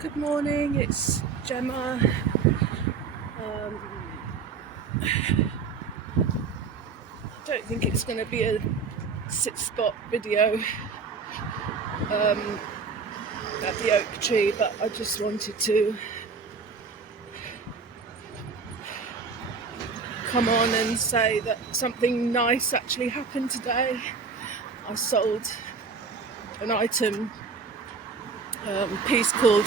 Good morning, it's Gemma. I don't think it's going to be a sit-spot video at the oak tree, but I just wanted to come on and say that something nice actually happened today. I sold an item, piece called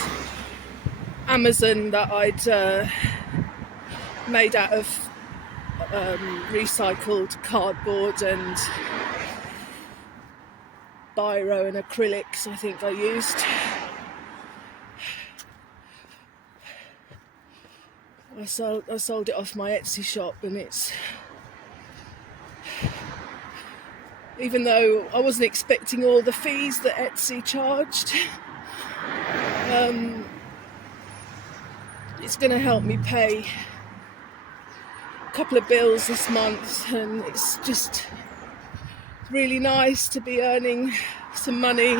Amazon that I'd made out of recycled cardboard and biro and acrylics. I think I used. I sold it off my Etsy shop, and it's, even though I wasn't expecting all the fees that Etsy charged, it's going to help me pay a couple of bills this month, and it's just really nice to be earning some money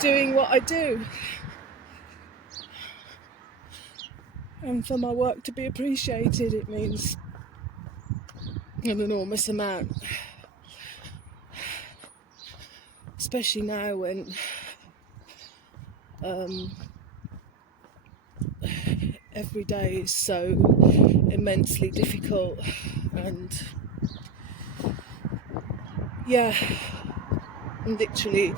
doing what I do, and for my work to be appreciated. It means an enormous amount, especially now when every day is so immensely difficult. And yeah, I'm literally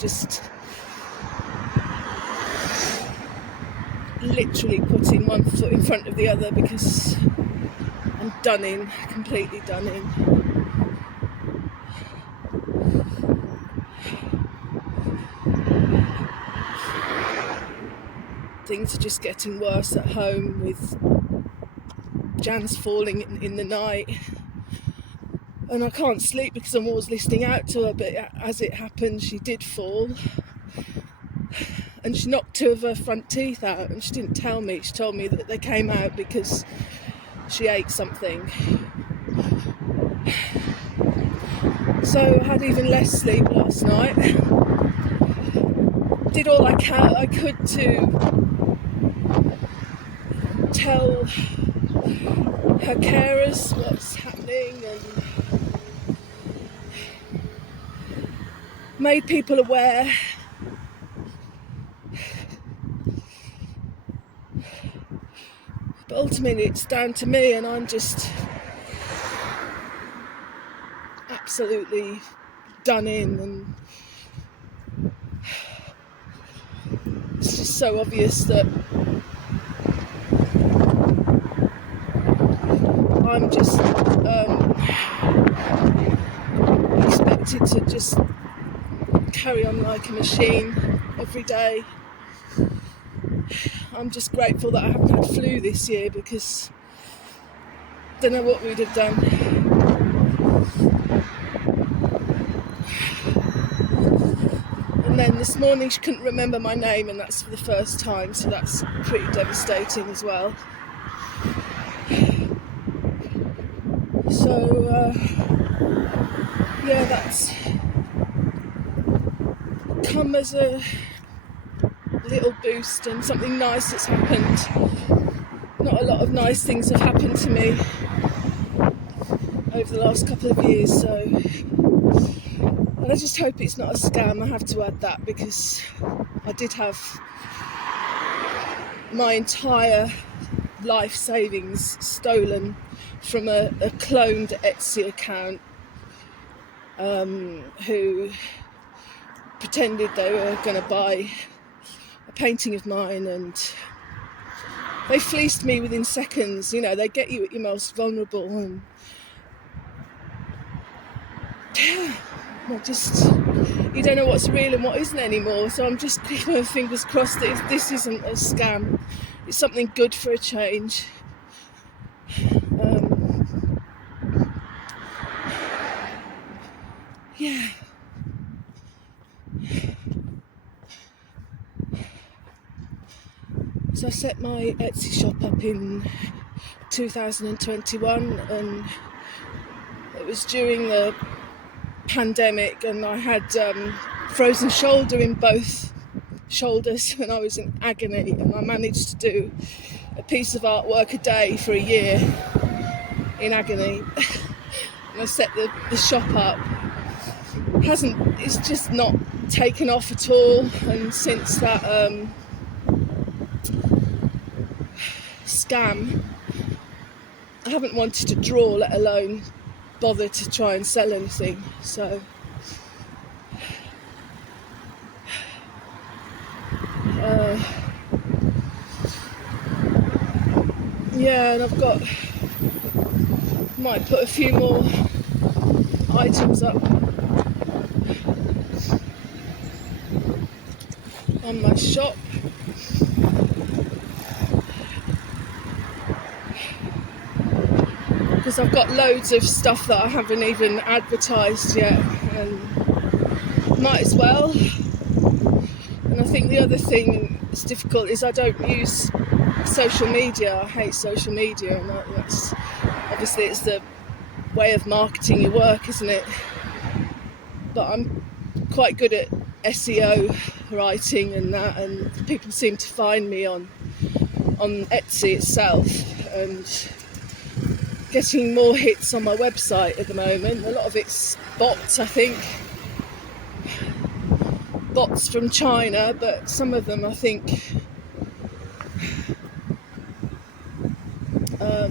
putting one foot in front of the other, because I'm completely done in. Things are just getting worse at home, with Jan's falling in the night, and I can't sleep because I'm always listening out to her. But as it happened, she did fall, and she knocked two of her front teeth out, and she didn't tell me. She told me that they came out because she ate something. So I had even less sleep last night. Did all I could to tell her carers what's happening, and made people aware. But ultimately it's down to me, and I'm just absolutely done in, and it's just so obvious that I'm just expected to just carry on like a machine every day. I'm just grateful that I haven't had flu this year, because I don't know what we'd have done. And then this morning she couldn't remember my name, and that's for the first time, so that's pretty devastating as well. So yeah, that's come as a little boost and something nice that's happened. Not a lot of nice things have happened to me over the last couple of years, so, and I just hope it's not a scam. I have to add that, because I did have my entire life savings stolen from a cloned Etsy account, who pretended they were going to buy a painting of mine, and they fleeced me within seconds. You know, they get you at your most vulnerable, and you don't know what's real and what isn't anymore. So I'm just keeping my fingers crossed that if this isn't a scam, it's something good for a change. Yeah. So I set my Etsy shop up in 2021, and it was during the pandemic, and I had frozen shoulder in both shoulders and I was in agony, and I managed to do a piece of artwork a day for a year in agony. And I set the shop up. It's just not taken off at all, and since that scam, I haven't wanted to draw, let alone bother to try and sell anything. So yeah, and might put a few more items up on my shop. Because I've got loads of stuff that I haven't even advertised yet, and might as well. And I think the other thing that's difficult is I don't use social media. I hate social media, and that's obviously it's the way of marketing your work, isn't it? But I'm quite good at SEO writing and that, and people seem to find me on Etsy itself, and getting more hits on my website at the moment. A lot of it's bots, I think. Bots from China, but some of them I think are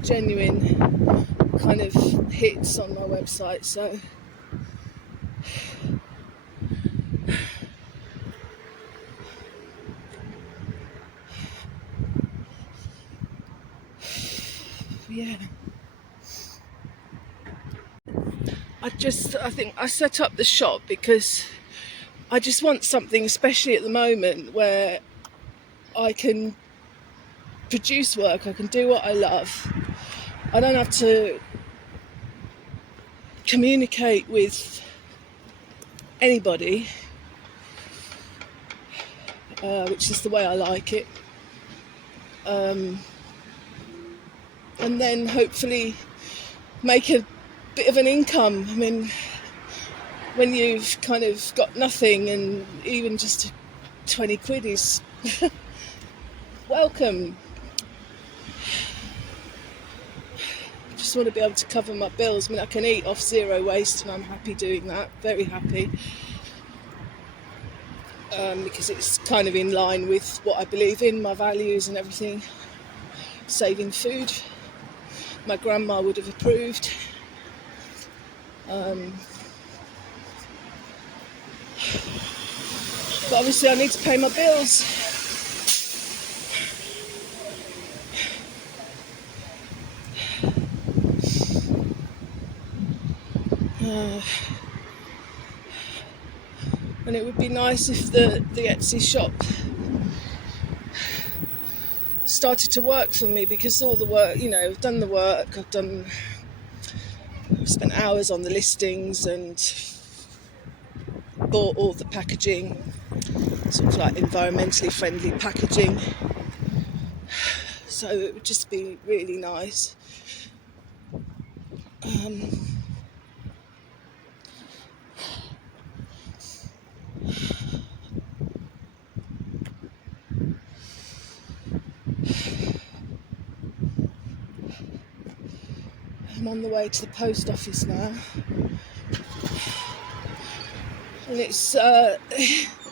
genuine kind of hits on my website. So yeah, I think I set up the shop because I just want something, especially at the moment, where I can produce work, I can do what I love. I don't have to communicate with anybody, which is the way I like it. And then hopefully make a bit of an income. I mean, when you've kind of got nothing, and even just 20 quid is welcome. I just want to be able to cover my bills. I mean, I can eat off zero waste, and I'm happy doing that, very happy. Because it's kind of in line with what I believe in, my values and everything. Saving food, my grandma would have approved. But obviously I need to pay my bills. And it would be nice if the Etsy shop started to work for me, because all the work, I've done the work, I've spent hours on the listings and bought all the packaging, sort of like environmentally friendly packaging. So it would just be really nice. I'm on the way to the post office now, and it's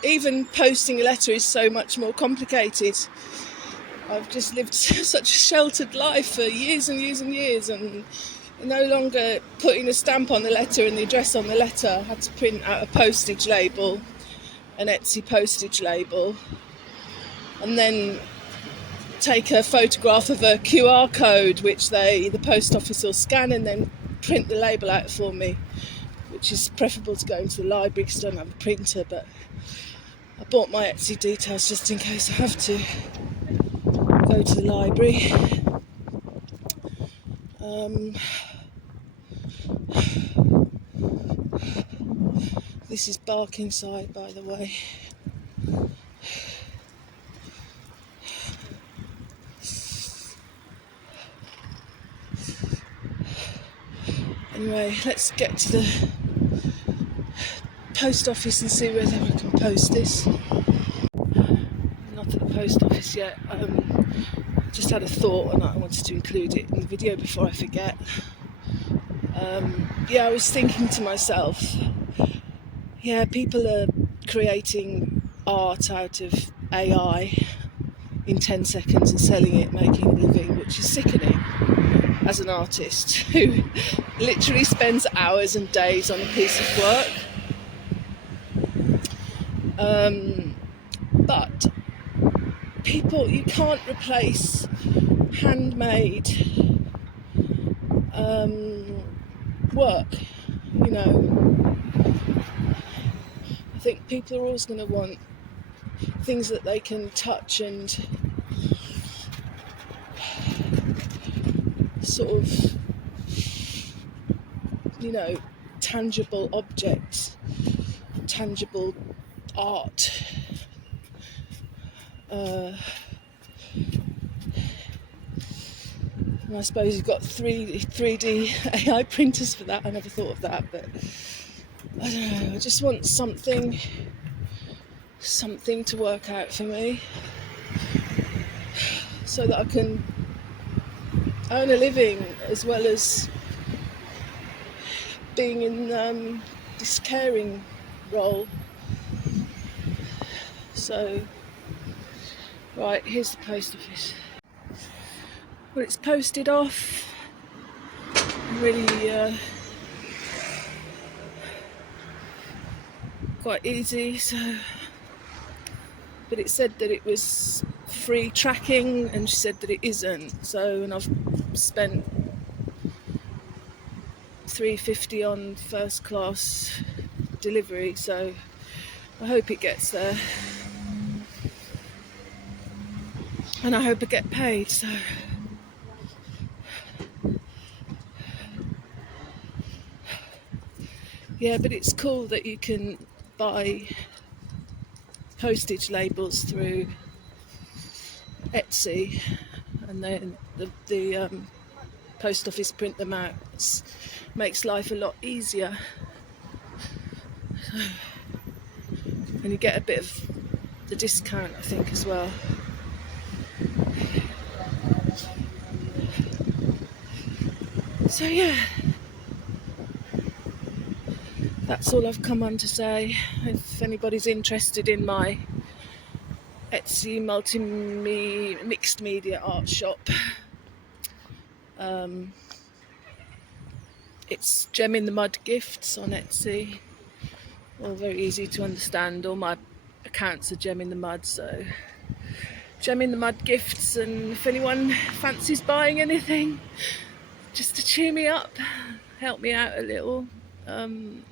even posting a letter is so much more complicated. I've just lived such a sheltered life for years and years and years, and no longer putting a stamp on the letter and the address on the letter. I had to print out a postage label, an Etsy postage label, and then take a photograph of a QR code which the post office will scan, and then print the label out for me, which is preferable to going to the library because I don't have a printer. But I bought my Etsy details just in case I have to go to the library. This is Barkingside, by the way. Anyway, let's get to the post office and see whether I can post this. the post office yet. I just had a thought and I wanted to include it in the video before I forget. I was thinking to myself, people are creating art out of AI in 10 seconds and selling it, making a living, which is sickening as an artist who literally spends hours and days on a piece of work. But people, you can't replace handmade work, you know. I think people are always going to want things that they can touch and sort of, tangible objects, tangible art. And I suppose you've got 3D AI printers for that. I never thought of that, but I don't know. I just want something to work out for me, so that I can earn a living as well as being in this caring role. So, right, here's the post office. Well, it's posted off. Really quite easy. So, but it said that it was free tracking, and she said that it isn't. So, and I've spent $3.50 on first class delivery. So, I hope it gets there, and I hope I get paid. So. Yeah, but it's cool that you can buy postage labels through Etsy, and then the post office print them out. It makes life a lot easier, and you get a bit of the discount, I think, as well. So yeah, that's all I've come on to say. If anybody's interested in my Etsy mixed media art shop, it's Gem in the Mud Gifts on Etsy. All very easy to understand. All my accounts are Gem in the Mud, so Gem in the Mud Gifts. And if anyone fancies buying anything, just to cheer me up, help me out a little, it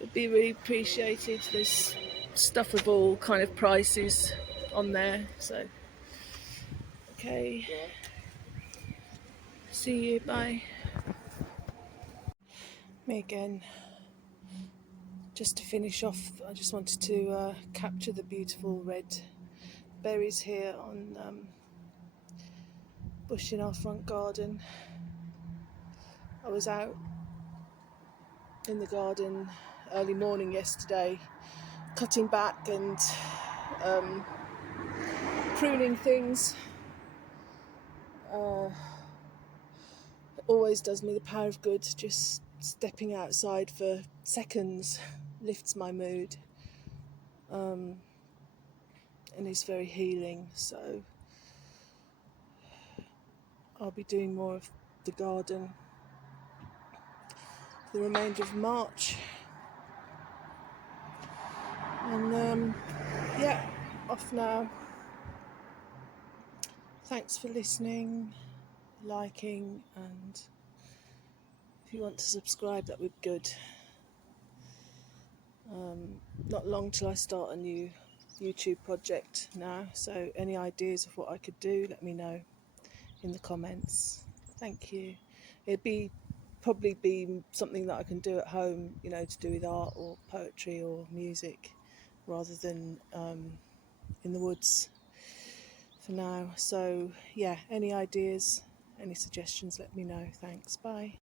would be really appreciated. There's stuff of all kind of prices on there. So, okay, see you, bye. Me again. Just to finish off, I just wanted to capture the beautiful red berries here on bush in our front garden. I was out in the garden early morning yesterday, cutting back and pruning things. It always does me the power of good. Just stepping outside for seconds lifts my mood, and is very healing. So I'll be doing more of the garden for the remainder of March. And off now. Thanks for listening, liking, and if you want to subscribe, that would be good. Not long till I start a new YouTube project now, so any ideas of what I could do, let me know in the comments. Thank you. It'd probably be something that I can do at home, to do with art or poetry or music, rather than in the woods for now. So yeah, any ideas, any suggestions, let me know. Thanks, bye.